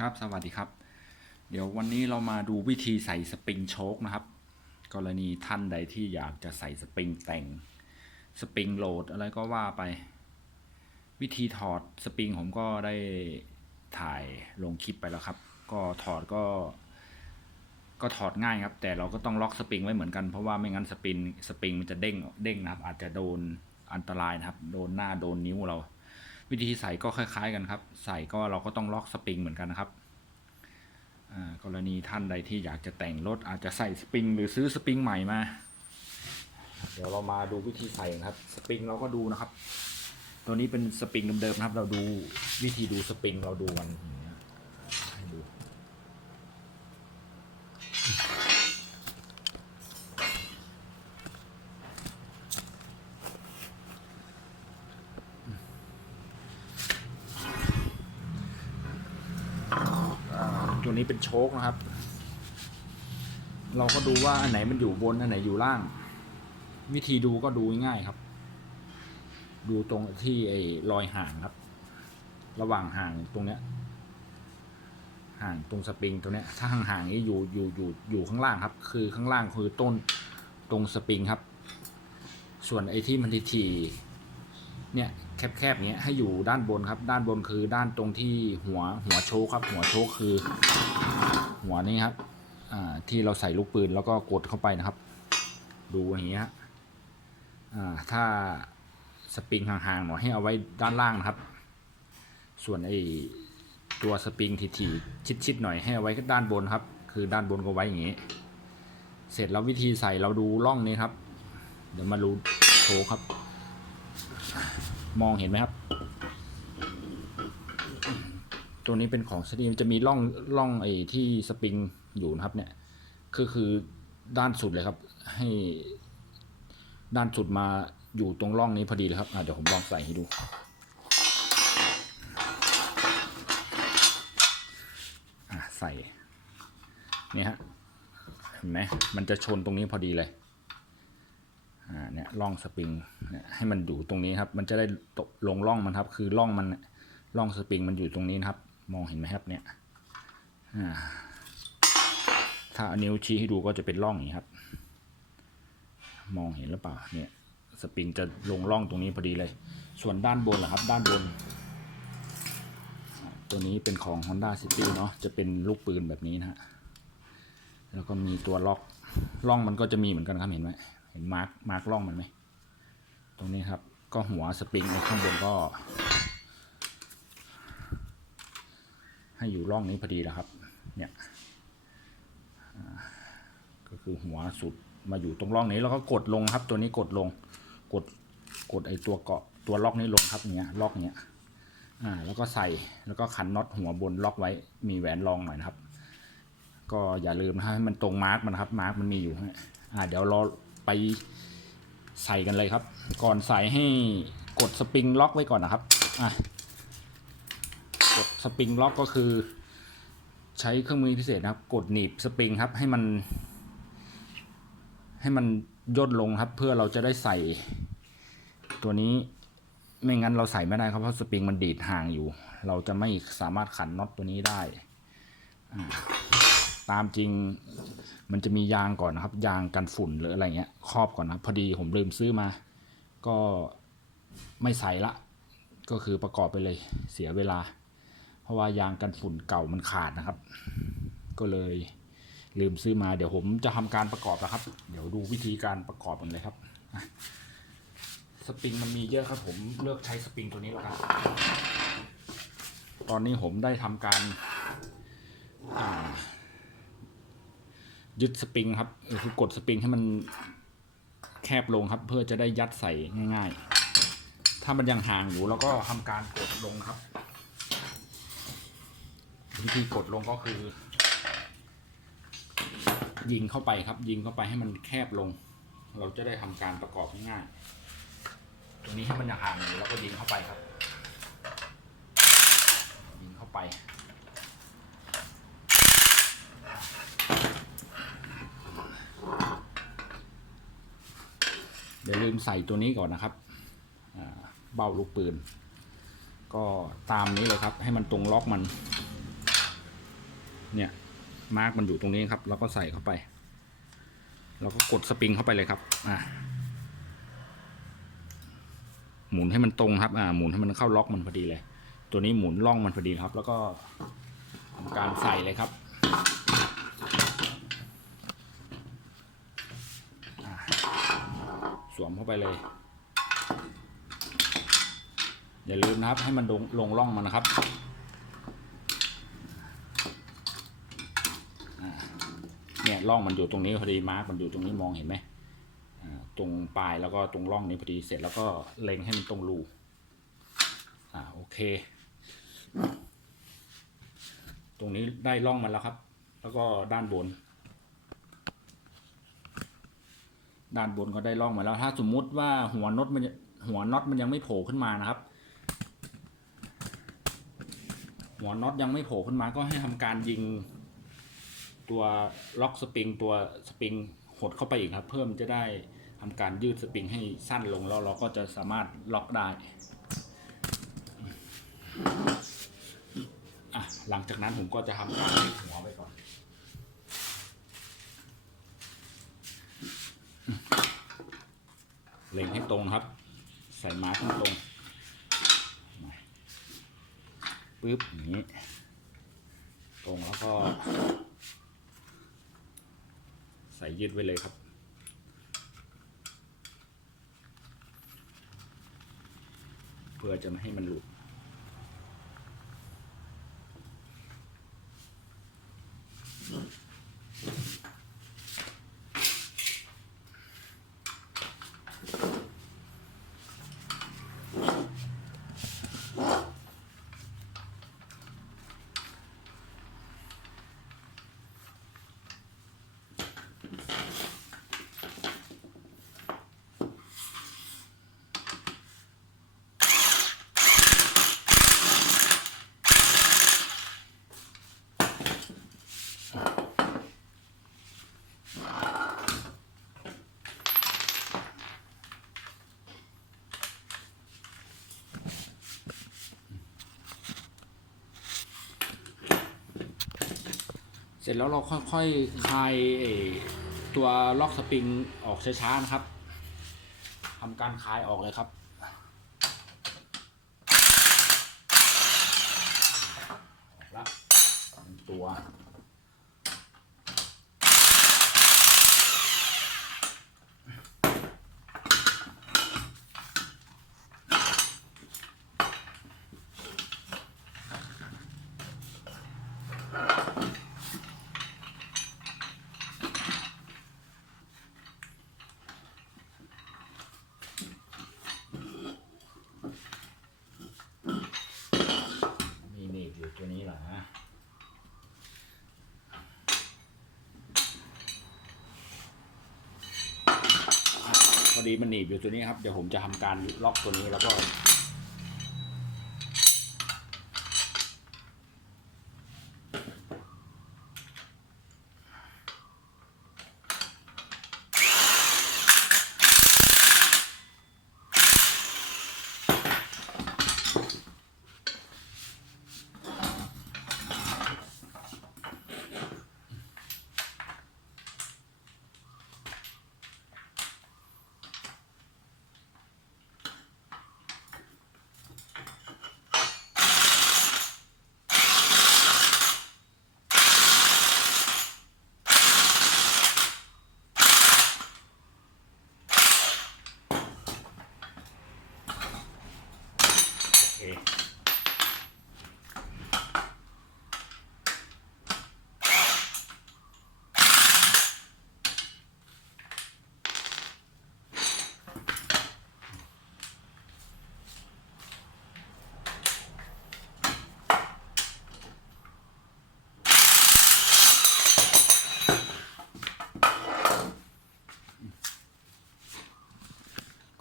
ครับสวัสดีครับ เดี๋ยววันนี้เรามาดูวิธีใส่สปริงโชคนะครับ กรณีท่านใดที่อยากจะใส่สปริงแต่งสปริงโหลดอะไรก็ว่าไป วิธีถอดสปริงผมก็ได้ถ่ายลงคลิปไปแล้วครับ ก็ถอดก็ ก็ถอดง่ายครับ แต่เราก็ต้องล็อกสปริงไว้เหมือนกันเพราะว่าไม่งั้นสปริงสปริงมันจะเด้งเด้งนะครับ อาจจะโดนอันตรายนะครับ โดนหน้าโดนนิ้วเรา วิธีใส่ก็คล้าย ๆ กันครับ ใส่ก็เราก็ต้องล็อกสปริงเหมือนกันนะครับกรณีท่านใดที่อยากจะแต่งรถอาจจะใส่สปริง หรือซื้อสปริงใหม่มา เดี๋ยวเรามาดูวิธีใส่นะครับ สปริงเราก็ดูนะครับ ตัวนี้เป็นสปริงเดิมๆนะครับ เราดูวิธีดูสปริงเราดูกันอย่างเงี้ยให้ดู ตัวนี้เป็นโชคนะครับ เราก็ดูว่าอันไหนมันอยู่บนอันไหนอยู่ล่าง วิธีดูก็ดูง่ายครับ ดูตรงที่ไอ้รอยห่างครับ ระหว่างห่างตรงเนี้ย ห่างตรงสปริงตรงเนี้ย ถ้าห่างๆนี้อยู่อยู่อยู่อยู่ข้างล่างครับ คือข้างล่างคือต้นตรงสปริงครับ ส่วนไอ้ที่มันทีๆ เนี่ยแคบๆเนี้ยให้อยู่ด้านบนครับ ด้านบนคือด้านตรงที่หัวหัวโชคครับ หัวโชคคือ หัวนี้ครับอ่าที่เราใส่ลูกปืนแล้วก็กดเข้าไปนะครับ ดูอย่างเงี้ยอ่าถ้าสปริงห่างๆหน่อยให้เอาไว้ด้านล่างนะครับ ส่วนไอ้ตัวสปริงถี่ๆชิดๆหน่อยให้เอาไว้ด้านบนครับ คือด้านบนก็ไว้อย่างงี้ เสร็จแล้ววิธีใส่เราดูร่องนี้ครับ เดี๋ยวมาดูโชว์ครับ มองเห็นไหมครับ ตัวนี้เป็นของสตีมจะมีร่องร่องไอ้ที่สปริงอยู่นะครับเนี่ยก็คือด้านสุดเลยครับ ให้ด้านสุดมาอยู่ตรงร่องนี้พอดีเลยครับเดี๋ยวผมลองใส่ให้ดู ใส่เนี่ยฮะเห็นไหมมันจะชนตรงนี้พอดีเลย เนี่ยร่องสปริงให้มันอยู่ตรงนี้ครับ มันจะได้ตกลงร่องมันครับ คือร่องมันร่องสปริงมันอยู่ตรงนี้นะครับ มองเห็นไหมครับเนี่ยถ้าอนิ้วชี้ให้ดูก็จะเป็นร่องอย่างนี้ครับ มองเห็นหรือเปล่าเนี่ยสปริงจะลงร่องตรงนี้พอดีเลย ส่วนด้านบนล่ะครับ ด้านบน ตัวนี้เป็นของ Honda City เนาะจะเป็นลูกปืนแบบนี้นะฮะแล้วก็มีตัวล็อกร่องมันก็จะมีเหมือนกันครับเห็นไหม เห็นมาร์กมาร์กร่องมันไหม ตรงนี้ครับ ก็หัวสปริงไอ้ข้างบนก็ ให้อยู่ร่องนี้พอดีแล้วครับ เนี่ยก็คือหัวสุดมาอยู่ตรงร่องนี้แล้วก็กดลงครับ ตัวนี้กดลง กดกดไอ้ตัวเกาะตัวล็อกนี้ลงครับอย่างเงี้ยล็อกเงี้ยอ่าแล้วก็ใส่แล้วก็ขันน็อตหัวบนล็อกไว้มีแหวนรองหน่อยนะครับ ก็อย่าลืมนะครับให้มันตรงมาร์กมันครับมาร์กมันมีอยู่ฮะอ่าเดี๋ยวรา ไปใส่กันเลยครับ ก่อนใส่ให้กดสปริงล็อกไว้ก่อนนะครับอะกดสปริงล็อกก็คือ ใช้เครื่องมือพิเศษนะครับ กดหนีบสปริงครับให้มัน ให้มันย่นลงครับ เพื่อเราจะได้ใส่ ตัวนี้ไม่งั้นเราใส่ไม่ได้ครับเพราะสปริงมันดีดห่างอยู่ เราจะไม่สามารถขันน็อตตัวนี้ได้ ตามจริง มันจะมียางก่อนนะครับ ยางกันฝุ่นหรืออะไรเงี้ยครอบก่อนนะพอดีผมลืมซื้อมา ก็ไม่ใส่ละ ก็คือประกอบไปเลยเสียเวลา เพราะว่ายางกันฝุ่นเก่ามันขาดนะครับ ก็เลยลืมซื้อมาเดี๋ยวผมจะทำการประกอบนะครับ เดี๋ยวดูวิธีการประกอบกันเลยครับสปริงมันมีเยอะครับ ผมเลือกใช้สปริงตัวนี้แล้วกันตอนนี้ผมได้ทำการอ่า ยึดสปริงครับคือกดสปริงให้มันแคบลงครับ เพื่อจะได้ยัดใส่ง่าย ๆ ถ้ามันยังห่างอยู่เราก็ทำการกดลงครับ วิธีกดลงก็คือ ยิงเข้าไปครับ ยิงเข้าไปให้มันแคบลง เราจะได้ทำการประกอบง่ายๆตรงนี้ให้มันยังห่างอยู่เราก็ยิงเข้าไปครับ ยิงเข้าไป อย่า ลืมใส่ตัวนี้ก่อนนะครับเบ้าลูกปืน ก็ตามนี้เลยครับ ให้มันตรงล็อกมัน เนี่ยมาร์กมันอยู่ตรงนี้ครับ แล้วก็ใส่เข้าไป แล้วก็กดสปริงเข้าไปเลยครับ อ่าหมุนให้มันตรงครับ อ่า หมุนให้มันเข้าล็อกมันพอดีเลย ตัวนี้หมุนล่องมันพอดีครับ แล้วก็ทำการใส่เลยครับอ่า สวมเข้าไปเลย อย่าลืมนะครับ ให้มันลงลงร่องมันนะครับเนี่ยร่องมันอยู่ตรงนี้พอดีมาร์กมันอยู่ตรงนี้มองเห็นไหมตรงปลายแล้วก็ตรงร่องนี้พอดีเสร็จแล้วก็เล็งให้มันตรงรูอ่าโอเค ตรงนี้ได้ร่องมันแล้วครับ แล้วก็ด้านบน ด้านบนก็ได้ร่องมาแล้ว ถ้าสมมุติว่าหัวน็อตมันหัวน็อตมันยังไม่โผล่ขึ้นมานะครับ หัวน็อตยังไม่โผล่ขึ้นมาก็ให้ทำการยิง ตัวล็อกสปริงตัวสปริงหดเข้าไปอีกครับ เพิ่มจะได้ทำการยืดสปริงให้สั้นลงแล้วเราก็จะสามารถล็อกได้อะหลังจากนั้นผมก็จะทำการหัวไว้ก่อน เล็งให้ตรงครับ ใส่มาให้ตรงปึ๊บอย่างนี้ ตรงแล้วก็ ใส่ยืดไว้เลยครับเพื่อจะไม่ให้มันหลุด ร็จแล้วเราค่อยๆคลายตัวล็อกสปริงออกช้าๆนะครับทำการคลายออกเลยครับออกแล้วตัว ตัวนี้หรอฮะอะพอดีมันหนีบอยู่ตัวนี้ครับ เดี๋ยวผมจะทำการล็อกตัวนี้แล้วก็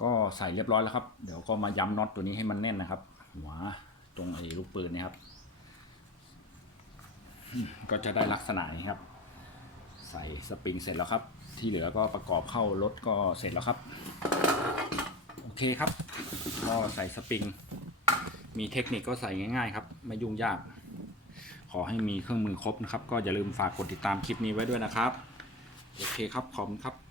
ก็ใส่เรียบร้อยแล้วครับ เดี๋ยวก็มาย้ำน็อตตัวนี้ให้มันแน่นนะครับ หัวตรงไอ้ลูกปืนเนะครับ ก็จะได้ลักษณะนี้ครับ ใส่สปริงเสร็จแล้วครับ ที่เหลือก็ประกอบเข้ารถก็เสร็จแล้วครับ โอเคครับ ก็ใส่สปริง มีเทคนิคก็ใส่ง่าย ๆ ครับ ไม่ยุ่งยาก ขอให้มีเครื่องมือครบนะครับ ก็อย่าลืมฝากกดติดตามคลิปนี้ไว้ด้วยนะครับ โอเคครับ ขอบคุณครับ